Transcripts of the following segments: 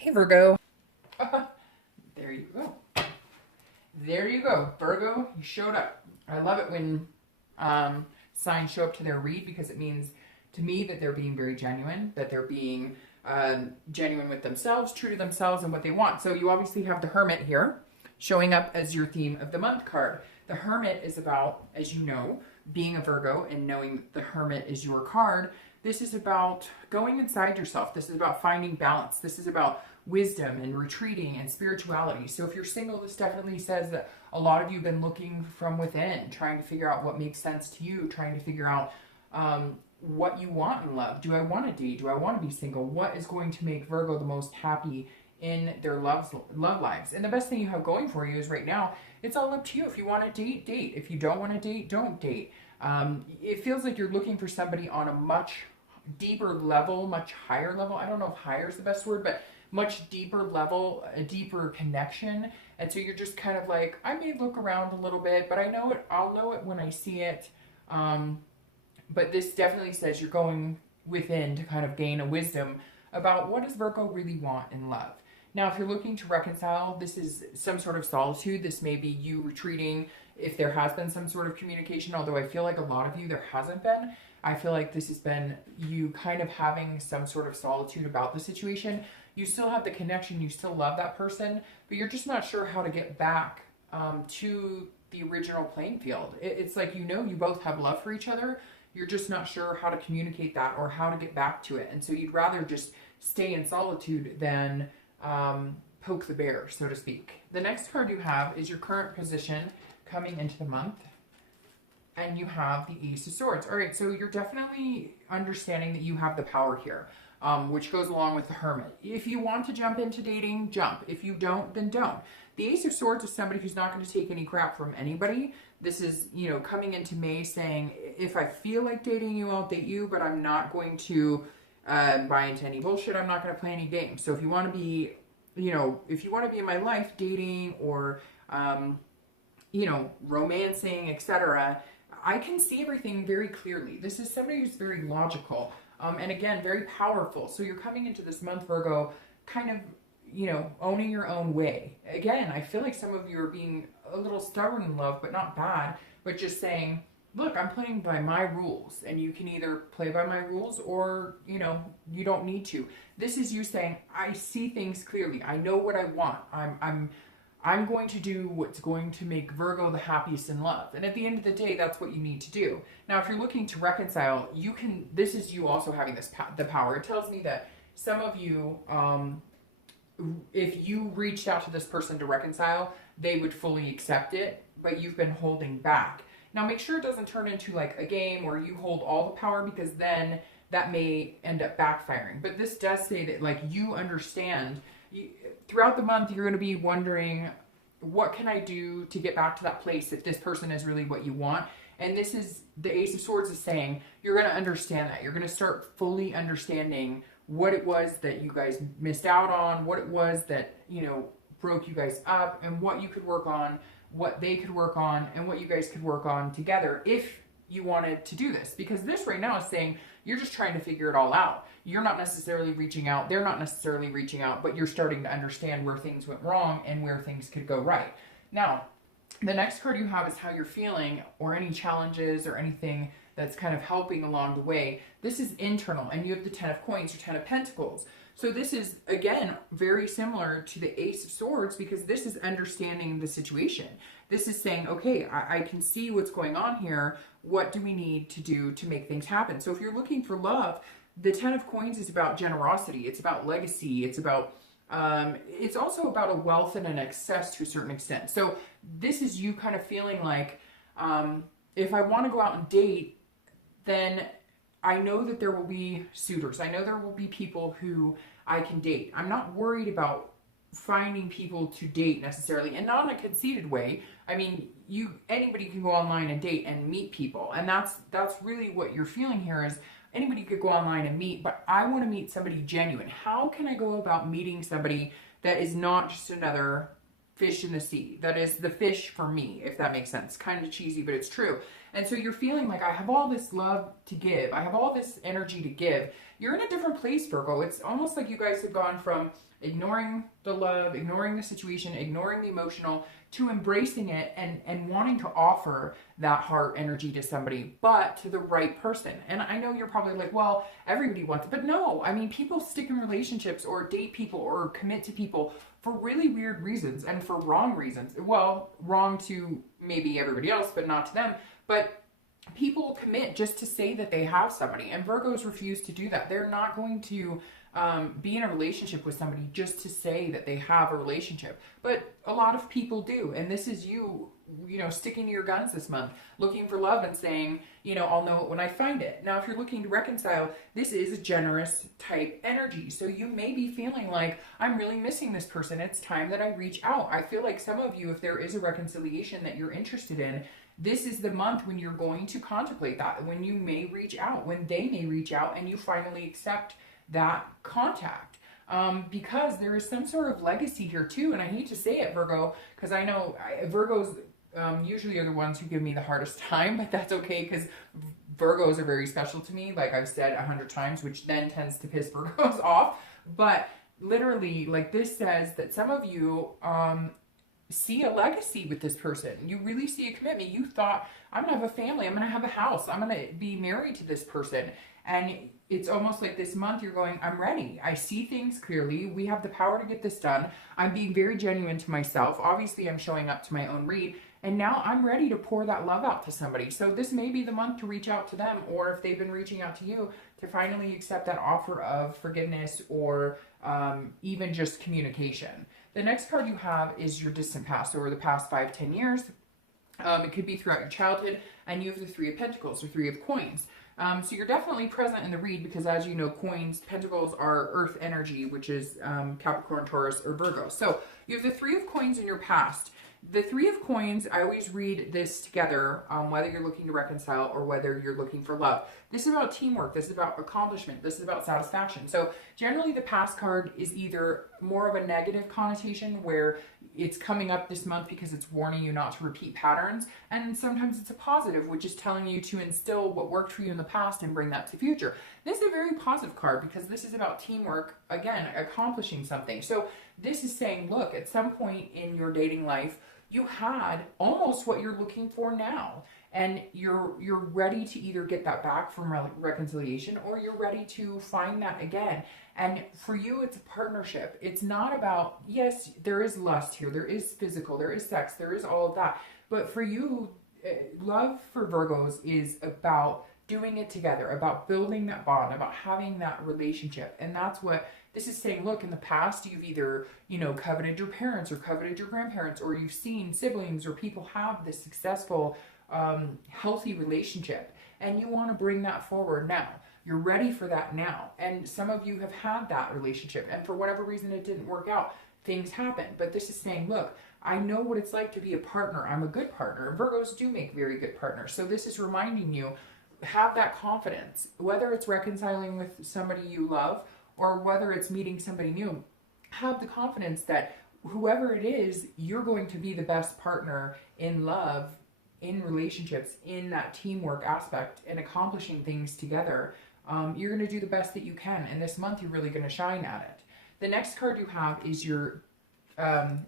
Hey Virgo. There you go. There you go. Virgo, you showed up. I love it when signs show up to their read because it means to me that they're being very genuine, that they're being genuine with themselves, true to themselves and what they want. So you obviously have the Hermit here showing up as your theme of the month card. The Hermit is about, as you know, being a Virgo and knowing the Hermit is your card. This is about going inside yourself. This is about finding balance. This is about wisdom and retreating and spirituality. So if you're single, this definitely says that a lot of you have been looking from within, trying to figure out what makes sense to you, trying to figure out what you want in love. Do I want to date? Do I want to be single? What is going to make Virgo the most happy in their love lives? And the best thing you have going for you is right now, it's all up to you. If you want to date, date. If you don't want to date, don't date. It feels like you're looking for somebody on a much deeper level, much higher level. I don't know if higher is the best word, but much deeper level, a deeper connection. And so you're just kind of like, I may look around a little bit, but I know it, I'll know it when I see it. But this definitely says you're going within to kind of gain a wisdom about what does Virgo really want in love. Now, if you're looking to reconcile, this is some sort of solitude. This may be you retreating if there has been some sort of communication, although I feel like a lot of you, there hasn't been. I feel like this has been you kind of having some sort of solitude about the situation. You still have the connection, you still love that person, but you're just not sure how to get back to the original playing field. It's like, you know, you both have love for each other. You're just not sure how to communicate that or how to get back to it. And so you'd rather just stay in solitude than poke the bear, so to speak. The next card you have is your current position coming into the month. And you have the Ace of Swords. All right, so you're definitely understanding that you have the power here, which goes along with the Hermit. If you want to jump into dating, jump. If you don't, then don't. The Ace of Swords is somebody who's not going to take any crap from anybody. This is, you know, coming into May saying, if I feel like dating you, I'll date you, but I'm not going to buy into any bullshit. I'm not going to play any games. So if you want to be, you know, if you want to be in my life dating or, you know, romancing, etc., I can see everything very clearly. This is somebody who's very logical and again, very powerful. So you're coming into this month, Virgo, kind of, you know, owning your own way. Again, I feel like some of you are being a little stubborn in love, but not bad, but just saying, look, I'm playing by my rules and you can either play by my rules or, you know, you don't need to. This is you saying, I see things clearly. I know what I want. I'm going to do what's going to make Virgo the happiest in love. And at the end of the day, that's what you need to do. Now, if you're looking to reconcile, you can, this is you also having this the power. It tells me that some of you, if you reached out to this person to reconcile, they would fully accept it, but you've been holding back. Now, make sure it doesn't turn into like a game where you hold all the power, because then that may end up backfiring. But this does say that, like, you understand. Throughout the month, you're going to be wondering, what can I do to get back to that place if this person is really what you want? And this is, the Ace of Swords is saying, you're going to understand that. You're going to start fully understanding what it was that you guys missed out on, what it was that, you know, broke you guys up, and what you could work on, what they could work on, and what you guys could work on together if you wanted to do this. Because this right now is saying you're just trying to figure it all out. You're not necessarily reaching out. They're not necessarily reaching out, but you're starting to understand where things went wrong and where things could go right. Now, the next card you have is how you're feeling, or any challenges or anything that's kind of helping along the way. This is internal, and you have the 10 of Coins or 10 of Pentacles. So this is, again, very similar to the Ace of Swords, because this is understanding the situation. This is saying, okay, I can see what's going on here. What do we need to do to make things happen? So if you're looking for love, the 10 of Coins is about generosity. It's about legacy. It's about, it's also about a wealth and an excess to a certain extent. So this is you kind of feeling like, if I want to go out and date, then I know that there will be suitors. I know there will be people who I can date. I'm not worried about finding people to date necessarily, and not in a conceited way. I mean, anybody can go online and date and meet people, and that's really what you're feeling here is anybody could go online and meet, but I want to meet somebody genuine. How can I go about meeting somebody that is not just another fish in the sea? That is the fish for me, if that makes sense. Kind of cheesy, but it's true. And so you're feeling like, I have all this love to give. I have all this energy to give. You're in a different place, Virgo. It's almost like you guys have gone from ignoring the love, ignoring the situation, ignoring the emotional, to embracing it and wanting to offer that heart energy to somebody, but to the right person. And I know you're probably like, well, everybody wants it. But no, I mean, people stick in relationships or date people or commit to people for really weird reasons and for wrong reasons. Well, wrong to maybe everybody else, but not to them. But people commit just to say that they have somebody, and Virgos refuse to do that. They're not going to be in a relationship with somebody just to say that they have a relationship. But a lot of people do, and this is you know, sticking to your guns this month, looking for love and saying, you know, I'll know it when I find it. Now, if you're looking to reconcile, this is a generous type energy. So you may be feeling like, I'm really missing this person. It's time that I reach out. I feel like some of you, if there is a reconciliation that you're interested in, this is the month when you're going to contemplate that, when you may reach out, when they may reach out, and you finally accept that contact. Because there is some sort of legacy here too. And I hate to say it, Virgo, because I know Virgos usually are the ones who give me the hardest time, but that's okay, because Virgos are very special to me, like I've said 100 times, which then tends to piss Virgos off. But literally, like, this says that some of you see a legacy with this person. You really see a commitment. You thought, I'm gonna have a family, I'm gonna have a house, I'm gonna be married to this person. And it's almost like this month you're going, I'm ready. I see things clearly. We have the power to get this done. I'm being very genuine to myself. Obviously, I'm showing up to my own read. And now I'm ready to pour that love out to somebody. So this may be the month to reach out to them, or if they've been reaching out to you, to finally accept that offer of forgiveness or even just communication. The next card you have is your distant past, or the past 5-10 years. It could be throughout your childhood, and you have the Three of Pentacles or Three of Coins. So you're definitely present in the read because, as you know, coins, pentacles are earth energy, which is Capricorn, Taurus, or Virgo. So you have the Three of Coins in your past. The Three of Coins, I always read this together, whether you're looking to reconcile or whether you're looking for love. This is about teamwork. This is about accomplishment. This is about satisfaction. So generally the past card is either more of a negative connotation where it's coming up this month because it's warning you not to repeat patterns. And sometimes it's a positive, which is telling you to instill what worked for you in the past and bring that to the future. This is a very positive card because this is about teamwork, again, accomplishing something. So this is saying, look, at some point in your dating life, you had almost what you're looking for now. And you're ready to either get that back from reconciliation, or you're ready to find that again. And for you, it's a partnership. It's not about, yes, there is lust here, there is physical, there is sex, there is all of that. But for you, love for Virgos is about doing it together, about building that bond, about having that relationship. And that's what this is saying. Look, in the past, you've either, you know, coveted your parents or coveted your grandparents, or you've seen siblings or people have this successful, healthy relationship, and you want to bring that forward now. You're ready for that now. And some of you have had that relationship, and for whatever reason it didn't work out. Things happen. But this is saying, look, I know what it's like to be a partner. I'm a good partner. Virgos do make very good partners. So this is reminding you, have that confidence, whether it's reconciling with somebody you love or whether it's meeting somebody new. Have the confidence that whoever it is, you're going to be the best partner in love, in relationships, in that teamwork aspect, and accomplishing things together. You're going to do the best that you can, and this month you're really going to shine at it. The next card you have is your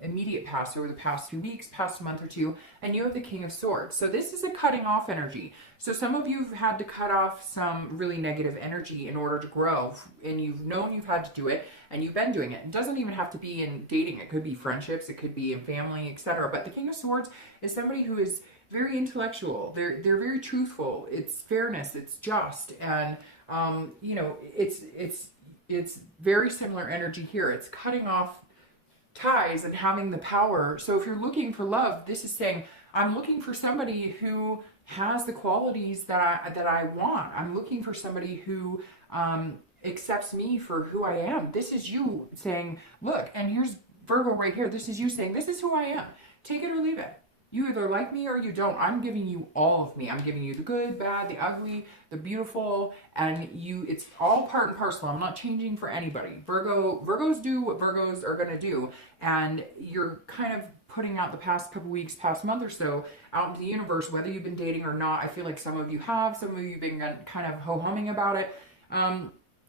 immediate past, or the past few weeks, past month or two, and you have the King of Swords. So this is a cutting off energy. So some of you have had to cut off some really negative energy in order to grow, and you've known you've had to do it, and you've been doing it. It doesn't even have to be in dating. It could be friendships, it could be in family, etc. But the King of Swords is somebody who is very intellectual. They're very truthful. It's fairness. It's just, and you know, it's very similar energy here. It's cutting off ties and having the power. So if you're looking for love, this is saying, I'm looking for somebody who has the qualities that I want. I'm looking for somebody who accepts me for who I am. This is you saying, look, and here's Virgo right here. This is you saying, this is who I am. Take it or leave it. You either like me or you don't. I'm giving you all of me. I'm giving you the good, bad, the ugly, the beautiful, and it's all part and parcel. I'm not changing for anybody. Virgos do what Virgos are going to do, and you're kind of putting out the past couple weeks, past month or so out into the universe, whether you've been dating or not. I feel like some of you have, some of you have been kind of ho-humming about it.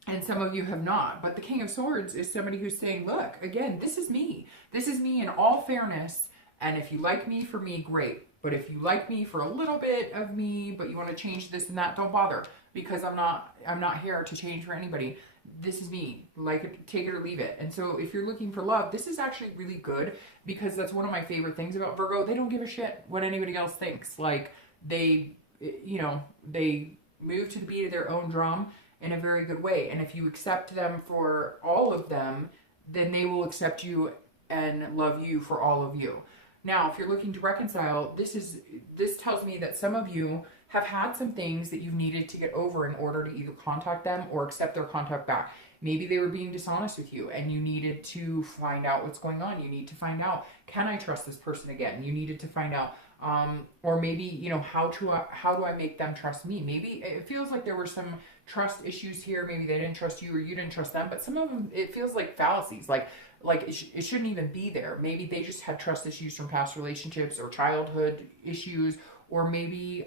And some of you have not. But the King of Swords is somebody who's saying, look, again, this is me. This is me in all fairness. And if you like me for me, great. But if you like me for a little bit of me, but you want to change this and that, don't bother. Because I'm not here to change for anybody. This is me. Like it, take it or leave it. And so if you're looking for love, this is actually really good, because that's one of my favorite things about Virgo. They don't give a shit what anybody else thinks. Like they move to the beat of their own drum in a very good way. And if you accept them for all of them, then they will accept you and love you for all of you. Now, if you're looking to reconcile, this tells me that some of you have had some things that you've needed to get over in order to either contact them or accept their contact back. Maybe they were being dishonest with you and you needed to find out what's going on. You need to find out, can I trust this person again? You needed to find out, or maybe, you know, how do I make them trust me? Maybe it feels like there were some trust issues here. Maybe they didn't trust you or you didn't trust them, but some of them, it feels like fallacies, like it shouldn't even be there. Maybe they just had trust issues from past relationships or childhood issues, or maybe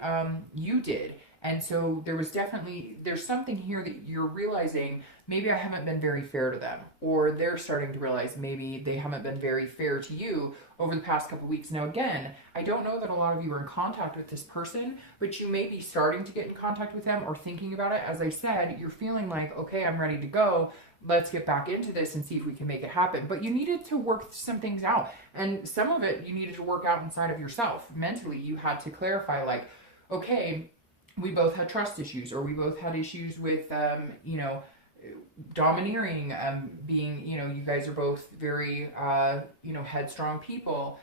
you did. And so there's something here that you're realizing, maybe I haven't been very fair to them, or they're starting to realize maybe they haven't been very fair to you over the past couple weeks. Now, again, I don't know that a lot of you are in contact with this person, but you may be starting to get in contact with them or thinking about it. As I said, you're feeling like, okay, I'm ready to go. Let's get back into this and see if we can make it happen. But you needed to work some things out. And some of it you needed to work out inside of yourself. Mentally, you had to clarify, like, okay, we both had trust issues, or we both had issues with, domineering, being, you guys are both very, headstrong people,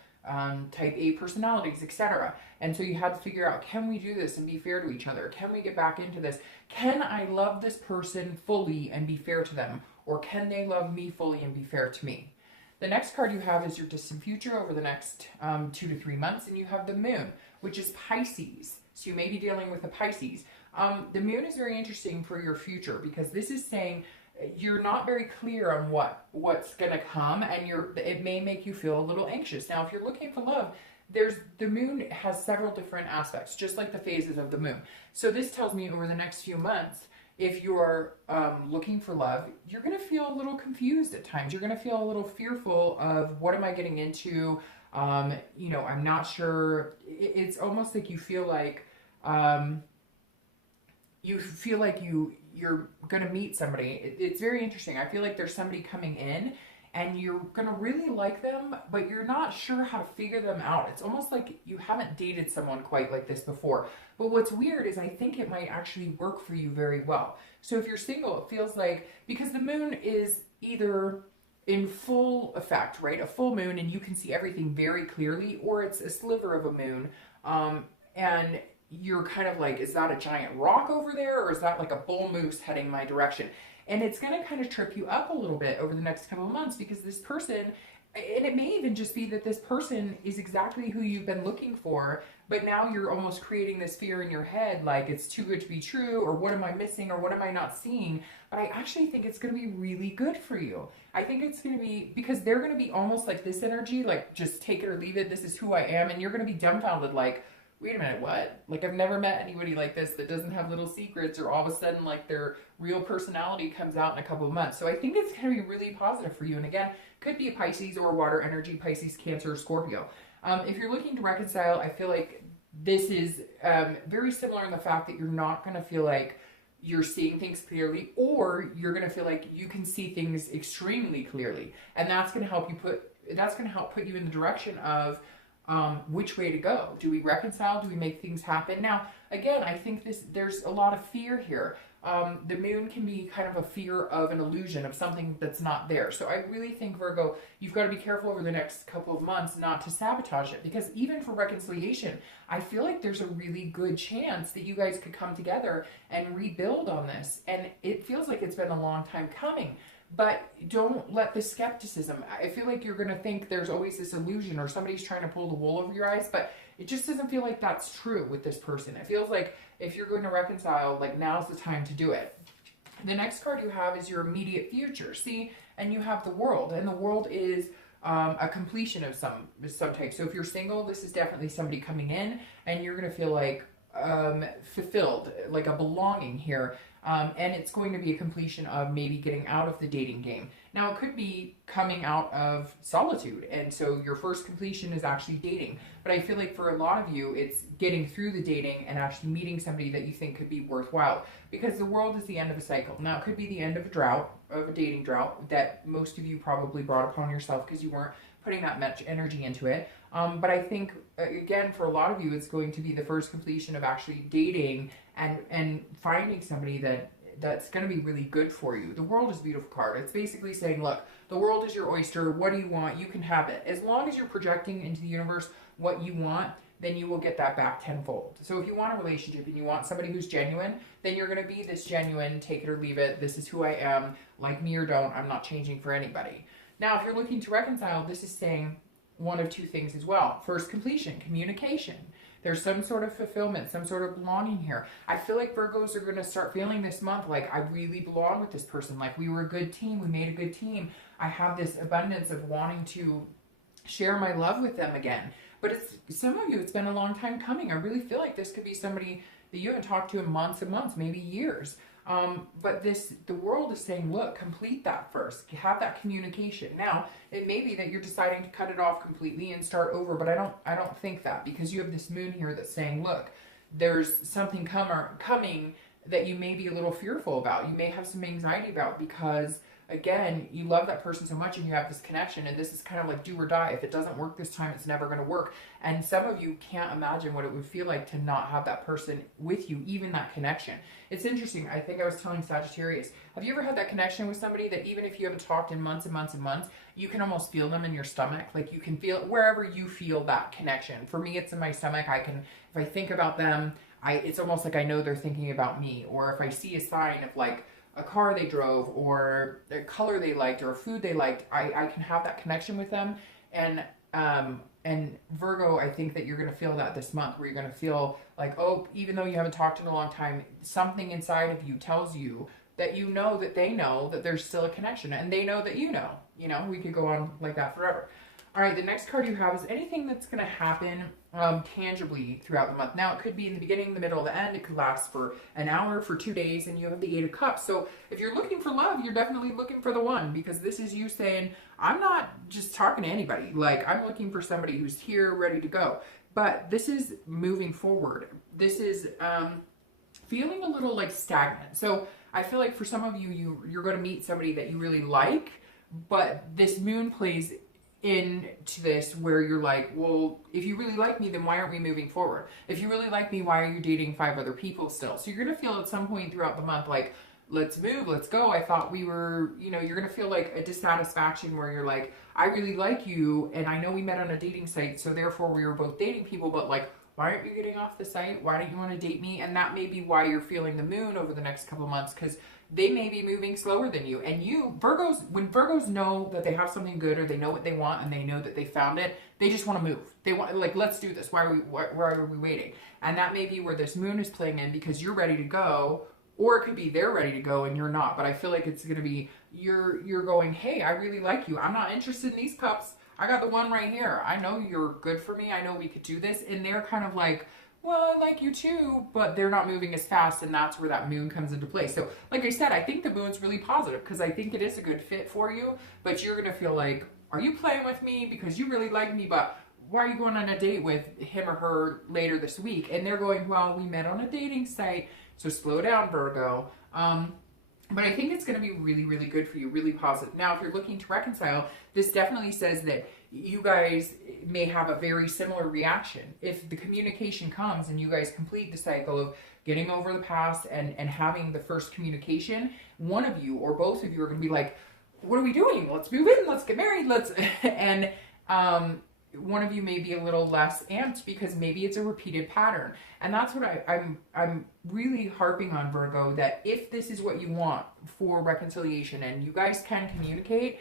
type A personalities, etc. And so you had to figure out, can we do this and be fair to each other? Can we get back into this? Can I love this person fully and be fair to them? Or can they love me fully and be fair to me? The next card you have is your distant future over the next 2 to 3 months, and you have the Moon, which is Pisces. So you may be dealing with a Pisces. The Moon is very interesting for your future, because this is saying you're not very clear on what's going to come, and it may make you feel a little anxious. Now, if you're looking for love, the Moon has several different aspects, just like the phases of the Moon. So this tells me over the next few months, if you're looking for love, you're going to feel a little confused at times. You're going to feel a little fearful of, what am I getting into? I'm not sure. It's almost like you feel like you're going to meet somebody. It's very interesting. I feel like there's somebody coming in and you're going to really like them, but you're not sure how to figure them out. It's almost like you haven't dated someone quite like this before. But what's weird is I think it might actually work for you very well. So if you're single, it feels like, because the Moon is either in full effect, right? A full moon, and you can see everything very clearly, or it's a sliver of a moon. And you're kind of like, is that a giant rock over there? Or is that like a bull moose heading my direction? And it's going to kind of trip you up a little bit over the next couple of months, because this person, and it may even just be that this person is exactly who you've been looking for, but now you're almost creating this fear in your head, like it's too good to be true, or what am I missing, or what am I not seeing? But I actually think it's going to be really good for you. I think it's going to be, because they're going to be almost like this energy, like just take it or leave it, this is who I am, and you're going to be dumbfounded, like, wait a minute, what? Like, I've never met anybody like this that doesn't have little secrets, or all of a sudden, like, their real personality comes out in a couple of months. So I think it's going to be really positive for you. And again, could be a Pisces or a water energy, Pisces, Cancer, Scorpio. If you're looking to reconcile, I feel like this is very similar in the fact that you're not going to feel like you're seeing things clearly, or you're going to feel like you can see things extremely clearly. And that's going to help you put you in the direction of which way to go. Do we reconcile? Do we make things happen? Now, again, I think there's a lot of fear here. The Moon can be kind of a fear of an illusion of something that's not there. So I really think, Virgo, you've got to be careful over the next couple of months not to sabotage it, because even for reconciliation, I feel like there's a really good chance that you guys could come together and rebuild on this. And it feels like it's been a long time coming. but don't let the skepticism, I feel like you're going to think there's always this illusion or somebody's trying to pull the wool over your eyes, but it just doesn't feel like that's true with this person. It feels like if you're going to reconcile, like now's the time to do it. The next card you have is your immediate future. See, and you have the world, and the world is a completion of some type. So if you're single, this is definitely somebody coming in, and you're going to feel like fulfilled, like a belonging here. And it's going to be a completion of maybe getting out of the dating game. Now, it could be coming out of solitude, and so your first completion is actually dating. But I feel like for a lot of you, it's getting through the dating and actually meeting somebody that you think could be worthwhile, because the world is the end of a cycle. Now, it could be the end of a drought, of a dating drought, that most of you probably brought upon yourself because you weren't putting that much energy into it. But I think, again, for a lot of you, it's going to be the first completion of actually dating and finding somebody that's going to be really good for you. The world is a beautiful card. It's basically saying, look, the world is your oyster. What do you want? You can have it. As long as you're projecting into the universe what you want, then you will get that back tenfold. So if you want a relationship and you want somebody who's genuine, then you're going to be this genuine, take it or leave it. This is who I am. Like me or don't. I'm not changing for anybody. Now, if you're looking to reconcile, this is saying one of two things as well. First completion, communication. There's some sort of fulfillment, some sort of belonging here. I feel like Virgos are going to start feeling this month like I really belong with this person. Like we were a good team. We made a good team. I have this abundance of wanting to share my love with them again. But it's some of you, it's been a long time coming. I really feel like this could be somebody that you haven't talked to in months and months, maybe years. But the world is saying, look, complete that first. Have that communication. Now, it may be that you're deciding to cut it off completely and start over, but I don't think that, because you have this moon here that's saying, look, there's something coming that you may be a little fearful about. You may have some anxiety about, because again, you love that person so much and you have this connection, and this is kind of like do or die. If it doesn't work this time, it's never going to work. And some of you can't imagine what it would feel like to not have that person with you, even that connection. It's interesting. I think I was telling Sagittarius, have you ever had that connection with somebody that even if you haven't talked in months and months and months, you can almost feel them in your stomach? Like you can feel wherever you feel that connection. For me, it's in my stomach. If I think about them, it's almost like I know they're thinking about me. Or if I see a sign of like a car they drove, or a color they liked, or a food they liked, I can have that connection with them. And Virgo, I think that you're going to feel that this month, where you're going to feel like, oh, even though you haven't talked in a long time, something inside of you tells you that you know that they know that there's still a connection, and they know that you know. You know, we could go on like that forever. All right, the next card you have is anything that's going to happen tangibly throughout the month. Now, it could be in the beginning, the middle, the end. It could last for an hour, for 2 days, and you have the 8 of Cups. So if you're looking for love, you're definitely looking for the one, because this is you saying, I'm not just talking to anybody. Like, I'm looking for somebody who's here, ready to go. But this is moving forward. This is feeling a little like stagnant. So I feel like for some of you, you're going to meet somebody that you really like, but this moon plays into this where you're like, well, if you really like me, then why aren't we moving forward? If you really like me, why are you dating 5 other people still? So you're going to feel at some point throughout the month like, let's move, let's go. I thought we were, you know, you're going to feel like a dissatisfaction where you're like, I really like you, and I know we met on a dating site, so therefore we were both dating people, but like, why aren't you getting off the site? Why don't you want to date me? And that may be why you're feeling the moon over the next couple months, because they may be moving slower than you. And you, Virgos, when Virgos know that they have something good, or they know what they want, and they know that they found it, they just want to move. They want, like, let's do this. Why are we waiting? And that may be where this moon is playing in, because you're ready to go, or it could be they're ready to go and you're not. But I feel like it's going to be, you're going, hey, I really like you. I'm not interested in these cups. I got the one right here. I know you're good for me. I know we could do this. And they're kind of like, well, I like you too, but they're not moving as fast, and that's where that moon comes into play. So, like I said, I think the moon's really positive, because I think it is a good fit for you, but you're going to feel like, are you playing with me because you really like me, but why are you going on a date with him or her later this week? And they're going, well, we met on a dating site, so slow down, Virgo. But I think it's going to be really, really good for you, really positive. Now, if you're looking to reconcile, this definitely says that you guys may have a very similar reaction. If the communication comes and you guys complete the cycle of getting over the past and having the first communication, one of you or both of you are going to be like, what are we doing? Let's move in. Let's get married. And one of you may be a little less amped because maybe it's a repeated pattern. And that's what I'm really harping on, Virgo, that if this is what you want for reconciliation and you guys can communicate,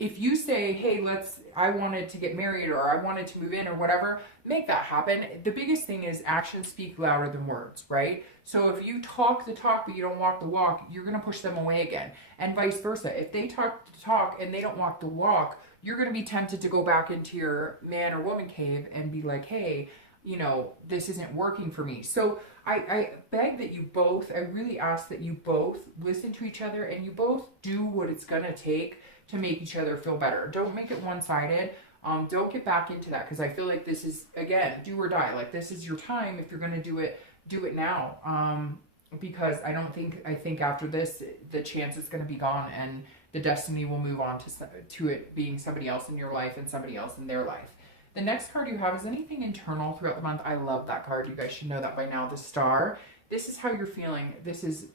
if you say, hey, I wanted to get married or I wanted to move in or whatever, make that happen. The biggest thing is actions speak louder than words, right? So if you talk the talk but you don't walk the walk, you're going to push them away again. And vice versa. If they talk the talk and they don't walk the walk, you're going to be tempted to go back into your man or woman cave and be like, hey, you know, this isn't working for me. So I beg that you both, I really ask that you both listen to each other and you both do what it's going to take to make each other feel better. Don't make it one-sided. Don't get back into that, because I feel like this is, again, do or die. Like, this is your time. If you're going to do it now. Because I think after this, the chance is going to be gone and the destiny will move on to it being somebody else in your life and somebody else in their life. The next card you have is anything internal throughout the month. I love that card. You guys should know that by now. The Star. This is how you're feeling. This is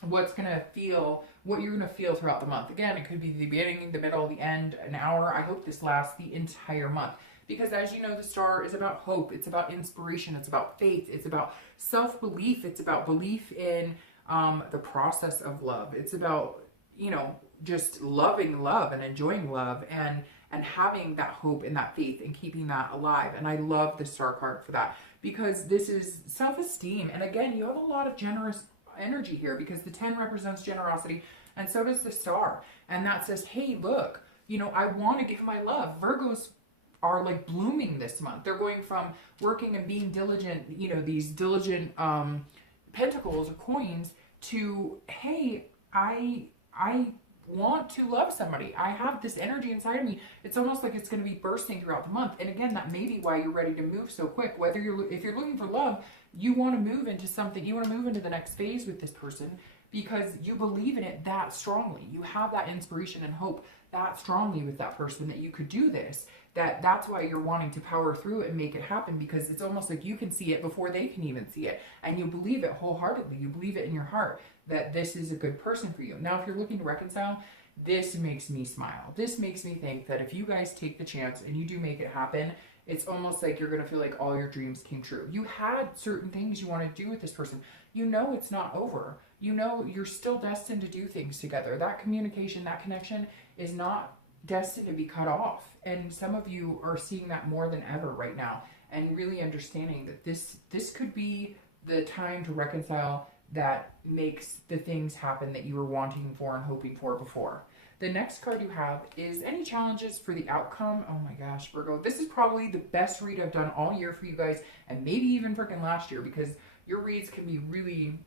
what you're going to feel throughout the month. Again, it could be the beginning, the middle, the end, an hour. I hope this lasts the entire month. Because as you know, the Star is about hope. It's about inspiration. It's about faith. It's about self-belief. It's about belief in the process of love. It's about, you know, just loving love and enjoying love and having that hope and that faith and keeping that alive. And I love the Star card for that, because this is self-esteem. And again, you have a lot of generous energy here, because the 10 represents generosity and so does the Star. And that says, hey, look, you know, I want to give my love. Virgos are like blooming this month. They're going from working and being diligent, you know, these diligent pentacles or coins, to, hey, I want to love somebody. I have this energy inside of me. It's almost like it's going to be bursting throughout the month. And again, that may be why you're ready to move so quick. If you're looking for love, you want to move into something. You want to move into the next phase with this person because you believe in it that strongly. You have that inspiration and hope that strongly with that person that you could do this. That's why you're wanting to power through it and make it happen, because it's almost like you can see it before they can even see it. And you believe it wholeheartedly. You believe it in your heart that this is a good person for you. Now, if you're looking to reconcile, this makes me smile. This makes me think that if you guys take the chance and you do make it happen, it's almost like you're going to feel like all your dreams came true. You had certain things you want to do with this person. You know it's not over. You know you're still destined to do things together. That communication, that connection is not destined to be cut off. And some of you are seeing that more than ever right now, and really understanding that this could be the time to reconcile, that makes the things happen that you were wanting for and hoping for before. The next card you have is any challenges for the outcome. Oh my gosh, Virgo, this is probably the best read I've done all year for you guys, and maybe even freaking last year, because your reads can be really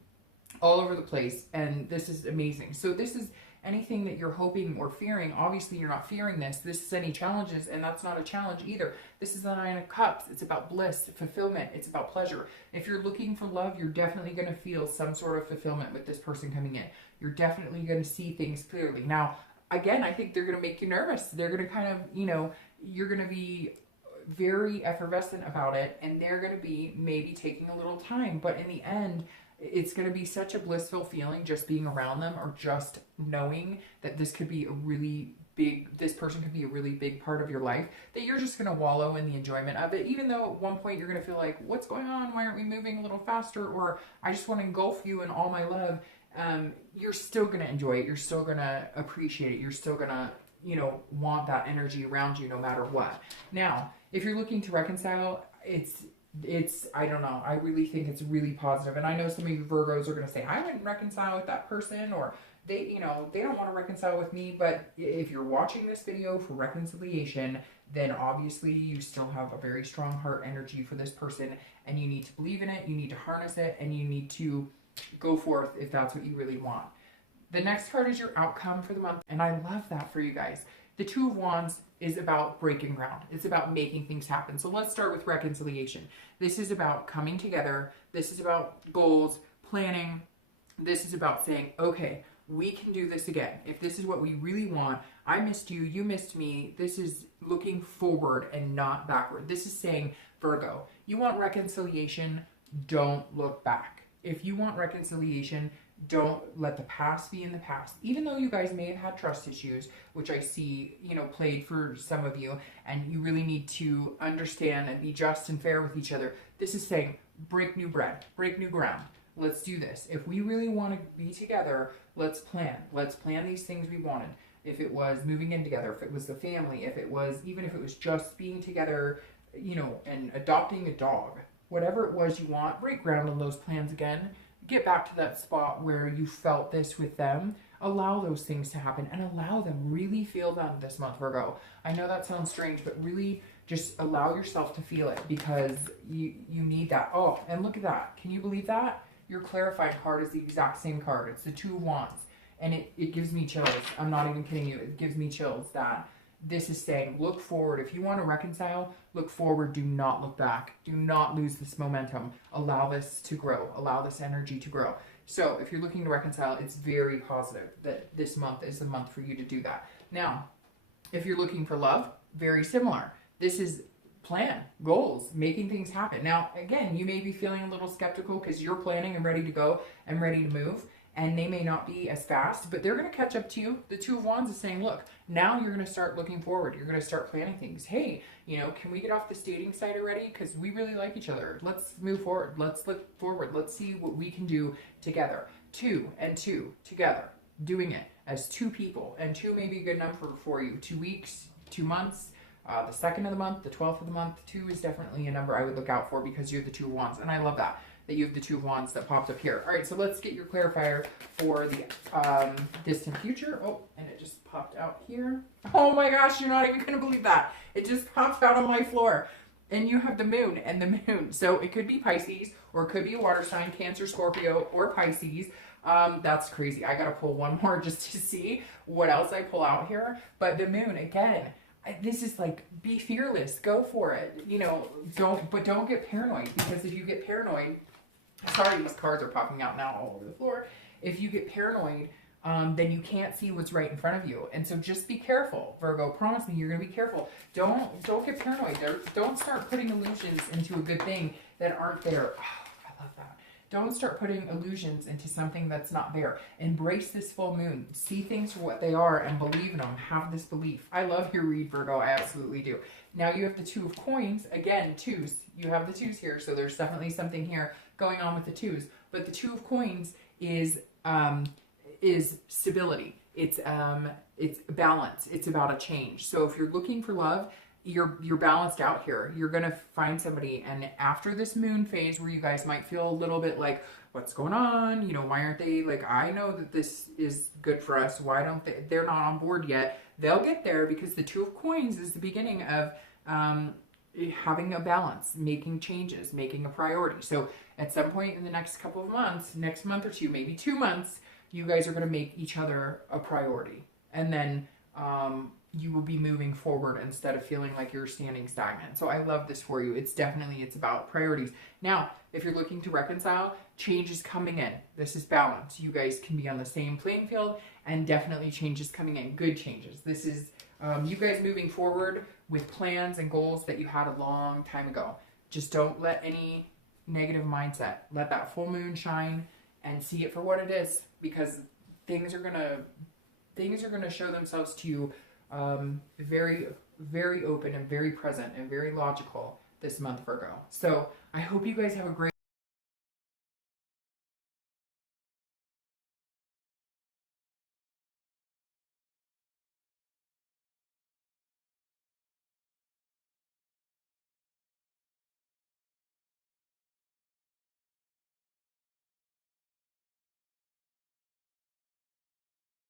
all over the place, and this is amazing. So this is anything that you're hoping or fearing. Obviously, you're not fearing this. This is any challenges, and that's not a challenge either. This is the Nine of Cups. It's about bliss, fulfillment. It's about pleasure. If you're looking for love, you're definitely going to feel some sort of fulfillment with this person coming in. You're definitely going to see things clearly. Now, again, I think they're going to make you nervous. They're going to kind of, you know, you're going to be very effervescent about it, and they're going to be maybe taking a little time. But in the end, it's going to be such a blissful feeling just being around them, or just knowing that this could be this person could be a really big part of your life, that you're just going to wallow in the enjoyment of it. Even though at one point you're going to feel like, what's going on? Why aren't we moving a little faster? Or I just want to engulf you in all my love. You're still going to enjoy it. You're still going to appreciate it. You're still going to, you know, want that energy around you no matter what. Now, if you're looking to reconcile, I don't know. I really think it's really positive. And I know some of you Virgos are going to say, I wouldn't reconcile with that person, or they don't want to reconcile with me. But if you're watching this video for reconciliation, then obviously you still have a very strong heart energy for this person, and you need to believe in it. You need to harness it, and you need to go forth if that's what you really want. The next card is your outcome for the month. And I love that for you guys. The Two of Wands is about breaking ground. It's about making things happen. So let's start with reconciliation. This is about coming together. This is about goals, planning. This is about saying, okay, we can do this again. If this is what we really want, I missed you, you missed me. This is looking forward and not backward. This is saying, Virgo, you want reconciliation, don't look back. If you want reconciliation, Don't let the past be in the past. Even though you guys may have had trust issues, which I see, you know, played for some of you, and you really need to understand and be just and fair with each other. This is saying, break new bread, break new ground. Let's do this. If we really want to be together, let's plan. Let's plan these things we wanted. If it was moving in together, if it was the family, if it was, even if it was just being together, you know, and adopting a dog, whatever it was you want, break ground on those plans again. Get back to that spot where you felt this with them. Allow those things to happen and allow them. Really feel them this month, Virgo. I know that sounds strange, but really just allow yourself to feel it, because you need that. Oh, and look at that. Can you believe that? Your clarifying card is the exact same card. It's the Two of Wands. And it gives me chills. I'm not even kidding you. It gives me chills that this is saying, look forward. If you want to reconcile, look forward. Do not look back. Do not lose this momentum. Allow this to grow. Allow this energy to grow. So if you're looking to reconcile, it's very positive that this month is the month for you to do that. Now, if you're looking for love, very similar. This is plan, goals, making things happen. Now, again, you may be feeling a little skeptical because you're planning and ready to go and ready to move. And they may not be as fast, but they're going to catch up to you. The Two of Wands is saying, look, now you're going to start looking forward. You're going to start planning things. Hey, you know, can we get off this dating site already? Because we really like each other. Let's move forward. Let's look forward. Let's see what we can do together. Two and two together. Doing it as two people. And two may be a good number for you. 2 weeks, 2 months, the 2nd of the month, the 12th of the month. 2 is definitely a number I would look out for because you're the Two of Wands. And I love that you have the Two of Wands that popped up here. All right, so let's get your clarifier for the distant future. Oh, and it just popped out here. Oh my gosh, you're not even gonna believe that. It just popped out on my floor. And you have the moon and the moon. So it could be Pisces, or it could be a water sign, Cancer, Scorpio, or Pisces. That's crazy. I gotta pull one more just to see what else I pull out here. But the moon, again, this is like, be fearless, go for it. You know, don't get paranoid, because if you get paranoid, sorry, these cards are popping out now all over the floor. If you get paranoid, then you can't see what's right in front of you. And so just be careful, Virgo. Promise me you're going to be careful. Don't get paranoid. Don't start putting illusions into a good thing that aren't there. Oh, I love that. Don't start putting illusions into something that's not there. Embrace this full moon. See things for what they are and believe in them. Have this belief. I love your read, Virgo. I absolutely do. Now you have the Two of Coins. Again, twos. You have the twos here, so there's definitely something here going on with the twos. But the Two of Coins is stability. It's balance. It's about a change. So if you're looking for love, you're balanced out here. You're gonna find somebody, and after this moon phase where you guys might feel a little bit like, what's going on? You know, why aren't they, like, I know that this is good for us. Why don't they're not on board yet? They'll get there, because the Two of Coins is the beginning of having a balance, making changes, making a priority. So at some point in the next couple of months, next month or two, maybe 2 months, you guys are going to make each other a priority. And then you will be moving forward instead of feeling like you're standing stagnant. So I love this for you. It's about priorities. Now, if you're looking to reconcile, change is coming in. This is balance. You guys can be on the same playing field, and definitely change is coming in. Good changes. This is you guys moving forward with plans and goals that you had a long time ago. Just don't let any negative mindset. Let that full moon shine and see it for what it is, because things are gonna show themselves to you very, very open and very present and very logical this month, Virgo. So I hope you guys have a great